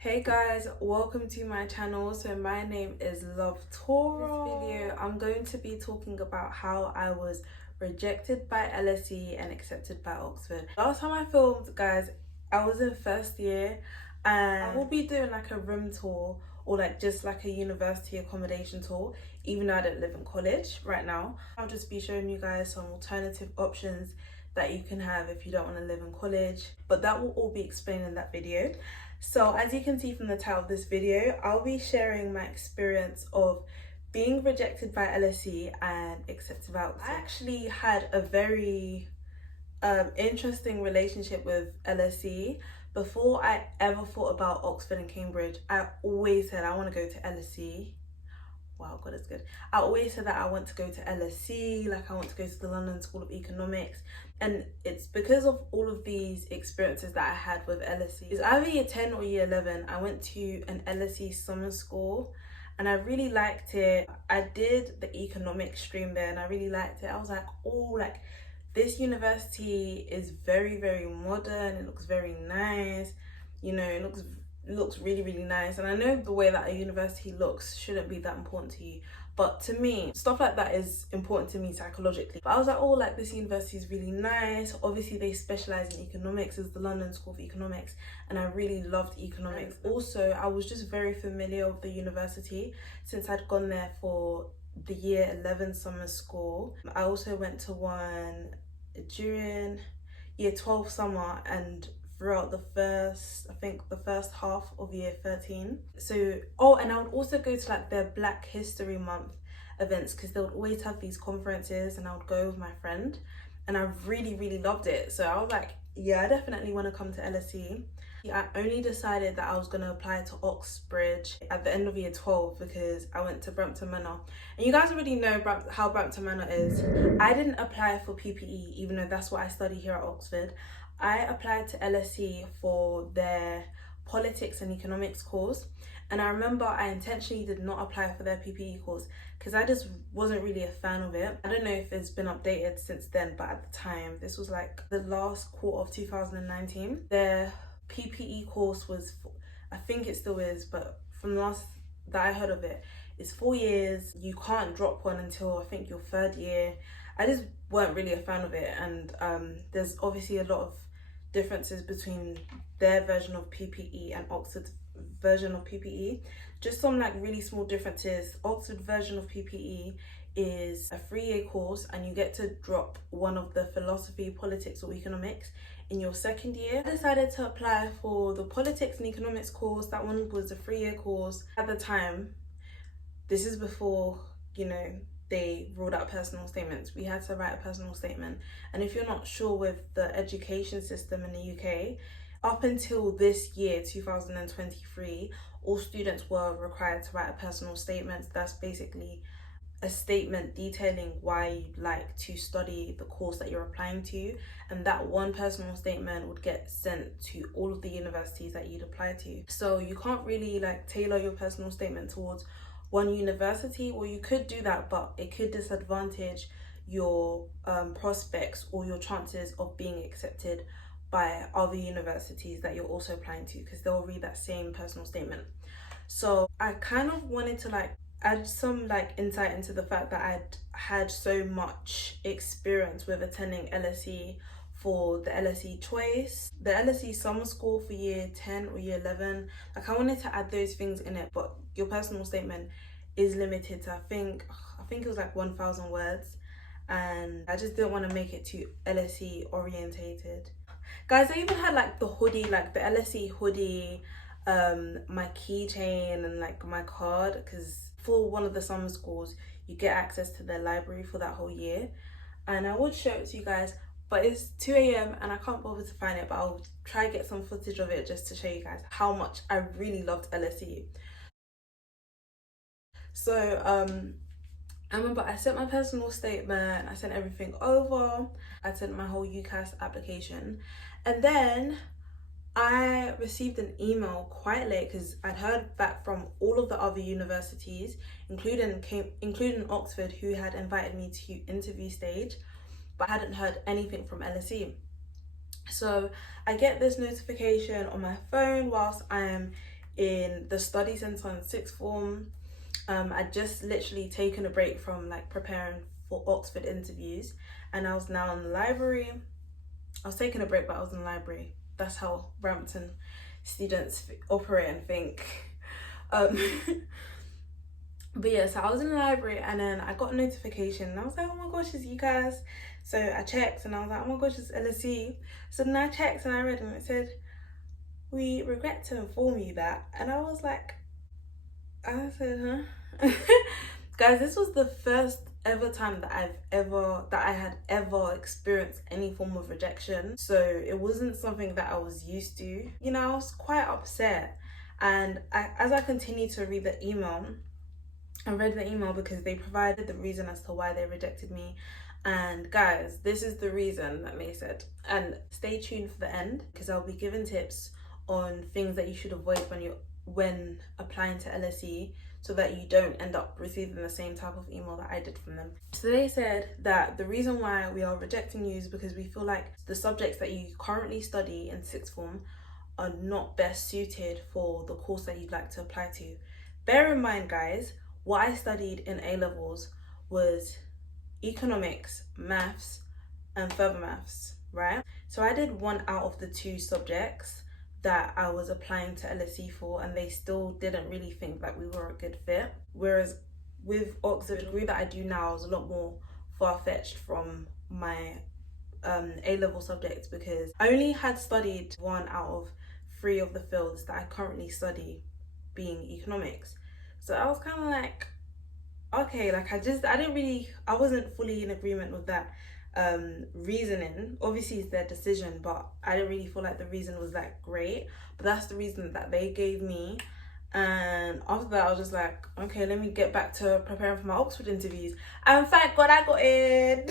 Hey guys, welcome to my channel. So my name is Love Tora. This video I'm going to be talking about how I was rejected by LSE and accepted by Oxford. Last time I filmed, guys, I was in first year and I will be doing like a room tour or like just like a university accommodation tour, even though I don't live in college right now. I'll just be showing you guys some alternative options that you can have if you don't want to live in college, but that will all be explained in that video. So as you can see from the title of this video, I'll be sharing my experience of being rejected by LSE and accepted by Oxford. I actually had a very interesting relationship with LSE. Before I ever thought about Oxford and Cambridge, I always said I want to go to LSE. Wow, God, it's good. I always said that I want to go to LSE, like I want to go to the London School of Economics. And it's because of all of these experiences that I had with LSE. It's either year 10 or year 11, I went to an LSE summer school and I really liked it. I did the economics stream there and I really liked it. I was like, oh, like this university is very, very modern. It looks very nice. You know, it looks really nice, and I know the way that a university looks shouldn't be that important to you, but to me stuff like that is important to me psychologically. But I was like, oh, like this university is really nice. Obviously they specialize in economics, it's the London School of Economics, and I really loved economics. Also, I was just very familiar with the university since I'd gone there for the year 11 summer school. I also went to one during year 12 summer and throughout the first half of year 13. So, oh, and I would also go to like their Black History Month events because they would always have these conferences and I would go with my friend and I really loved it. So I was like, yeah, I definitely want to come to LSE. I only decided that I was going to apply to Oxbridge at the end of year 12 because I went to Brampton Manor. And you guys already know how Brampton Manor is. I didn't apply for PPE, even though that's what I study here at Oxford. I applied to LSE for their politics and economics course, and I remember I intentionally did not apply for their PPE course because I just wasn't really a fan of it. I don't know if it's been updated since then, but at the time, this was like the last quarter of 2019. Their PPE course was, I think it still is, but from the last that I heard of it, it's 4 years. You can't drop one until I think your third year. I just weren't really a fan of it, and there's obviously a lot of differences between their version of PPE and Oxford's version of PPE. Just some like really small differences. Oxford version of PPE is a 3-year course and you get to drop one of the philosophy, politics or economics in your second year. I decided to apply for the politics and economics course. That one was a 3-year course. At the time, this is before, you know, they rolled out personal statements. We had to write a personal statement. And if you're not sure with the education system in the UK, up until this year, 2023, all students were required to write a personal statement. That's basically a statement detailing why you'd like to study the course that you're applying to, and that one personal statement would get sent to all of the universities that you'd apply to. So you can't really like tailor your personal statement towards one university, or you could do that, but it could disadvantage your prospects or your chances of being accepted by other universities that you're also applying to, because they'll read that same personal statement. So I kind of wanted to like add some like insight into the fact that I'd had so much experience with attending LSE for the LSE choice, the LSE summer school for year 10 or year 11. Like I wanted to add those things in it, but your personal statement is limited to I think it was like 1,000 words, and I just didn't want to make it too LSE orientated. Guys, I even had like the hoodie, like the LSE hoodie, my keychain and like my card, because for one of the summer schools you get access to their library for that whole year, and I would show it to you guys, but it's 2 a.m. and I can't bother to find it, but I'll try to get some footage of it just to show you guys how much I really loved LSE. So I remember I sent my personal statement, I sent everything over, I sent my whole UCAS application, and then I received an email quite late because I'd heard back from all of the other universities, including Oxford, who had invited me to interview stage, but I hadn't heard anything from LSE. So I get this notification on my phone whilst I am in the study centre in sixth form. I'd just literally taken a break from like preparing for Oxford interviews, and I was now in the library. I was taking a break, but I was in the library. That's how Brampton students operate and think. But yeah, so I was in the library, and then I got a notification, and I was like, oh my gosh, it's you guys. So I checked, and I was like, oh my gosh, it's LSE. So then I checked and I read, and it said, we regret to inform you that. And I was like, I said, huh? Guys, this was the first ever time that I had ever experienced any form of rejection. So it wasn't something that I was used to. You know, I was quite upset. And as I continued to read the email, I read the email because they provided the reason as to why they rejected me. And guys, this is the reason that they said. And stay tuned for the end, because I'll be giving tips on things that you should avoid when applying to LSE, so that you don't end up receiving the same type of email that I did from them. So they said that the reason why we are rejecting you is because we feel like the subjects that you currently study in sixth form are not best suited for the course that you'd like to apply to. Bear in mind, guys, what I studied in A-levels was economics, maths, and further maths, right? So I did one out of the two subjects that I was applying to LSE for, and they still didn't really think that we were a good fit. Whereas with Oxford, the degree that I do now is a lot more far-fetched from my A-level subjects, because I only had studied one out of 3 of the fields that I currently study, being economics. So I was kind of like, okay, like I wasn't fully in agreement with that reasoning. Obviously it's their decision, but I didn't really feel like the reason was that great. But that's the reason that they gave me. And after that I was just like, okay, let me get back to preparing for my Oxford interviews. And thank God I got in.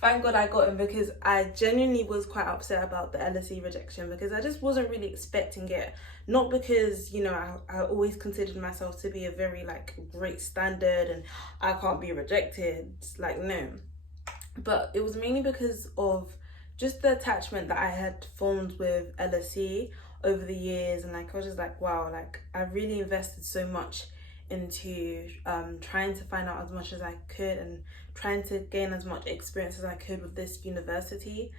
Thank God I got in, because I genuinely was quite upset about the LSE rejection, because I just wasn't really expecting it. Not because, you know, I always considered myself to be a very like great standard and I can't be rejected, like, no. But it was mainly because of just the attachment that I had formed with LSE over the years. And like I was just like, wow, like I really invested so much into trying to find out as much as I could and trying to gain as much experience as I could with this university,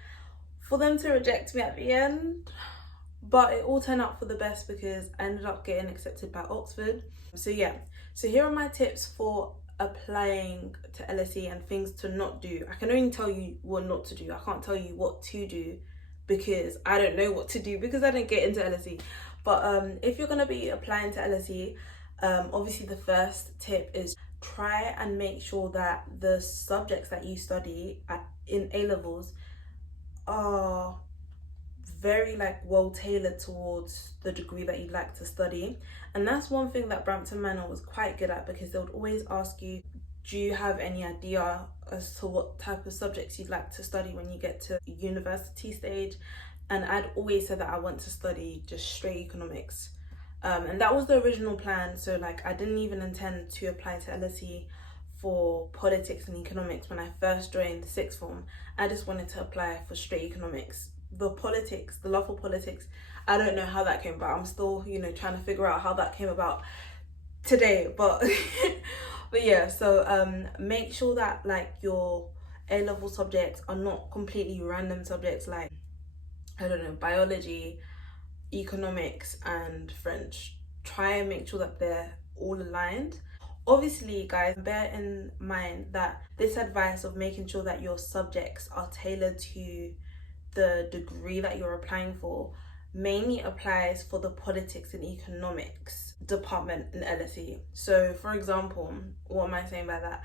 for them to reject me at the end. But it all turned out for the best, because I ended up getting accepted by Oxford. So yeah, so here are my tips for applying to LSE and things to not do. I can only tell you what not to do. I can't tell you what to do, because I don't know what to do, because I didn't get into LSE. But if you're going to be applying to LSE, obviously the first tip is try and make sure that the subjects that you study in A-levels are very like well tailored towards the degree that you'd like to study. And that's one thing that Brampton Manor was quite good at, because they would always ask you, do you have any idea as to what type of subjects you'd like to study when you get to university stage? And I'd always said that I want to study just straight economics. And that was the original plan. So like I didn't even intend to apply to LSE for politics and economics when I first joined the sixth form. I just wanted to apply for straight economics. The love for politics, I don't know how that came about. I'm still, you know, trying to figure out how that came about today. But but yeah, so make sure that like your A-level subjects are not completely random subjects like, I don't know, biology, economics and French. Try and make sure that they're all aligned. Obviously, guys, bear in mind that this advice of making sure that your subjects are tailored to the degree that you're applying for mainly applies for the politics and economics department in LSE. So for example, what am I saying by that?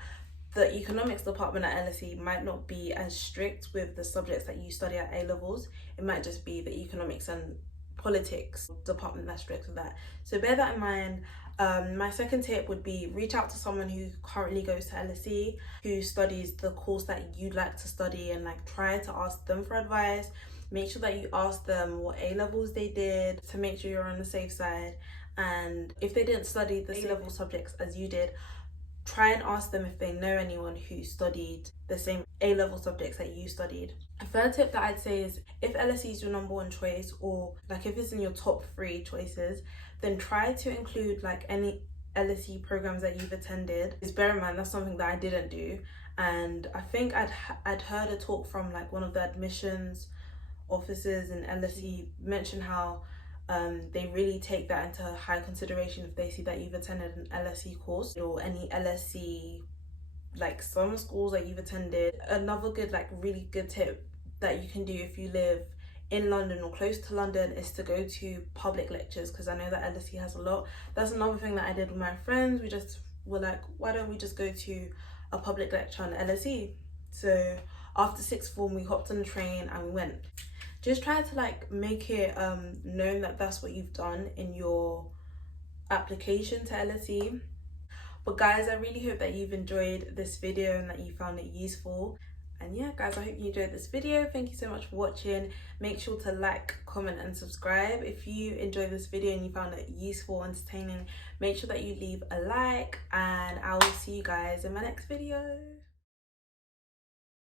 The economics department at LSE might not be as strict with the subjects that you study at A-levels. It might just be the economics and politics department that's strict with that. So bear that in mind. My second tip would be reach out to someone who currently goes to LSE, who studies the course that you'd like to study, and like try to ask them for advice. Make sure that you ask them what A-levels they did to make sure you're on the safe side. And if they didn't study the A-level subjects as you did, try and ask them if they know anyone who studied the same A-level subjects that you studied. A third tip that I'd say is, if LSE is your number one choice, or like if it's in your top 3 choices, then try to include like any LSE programs that you've attended. Just bear in mind that's something that I didn't do, and I think I'd heard a talk from like one of the admissions officers in LSE mention how they really take that into high consideration if they see that you've attended an LSE course or any LSE like summer schools that you've attended. Another good, like really good tip that you can do if you live in London or close to London is to go to public lectures, because I know that LSE has a lot. That's another thing that I did with my friends. We just were like, why don't we just go to a public lecture on LSE? So after sixth form, we hopped on the train and we went. Just try to like make it known that that's what you've done in your application to LSE. But guys, I really hope that you've enjoyed this video and that you found it useful. And yeah guys, I hope you enjoyed this video. Thank you so much for watching. Make sure to like, comment and subscribe. If you enjoyed this video and you found it useful, entertaining, make sure that you leave a like, and I will see you guys in my next video.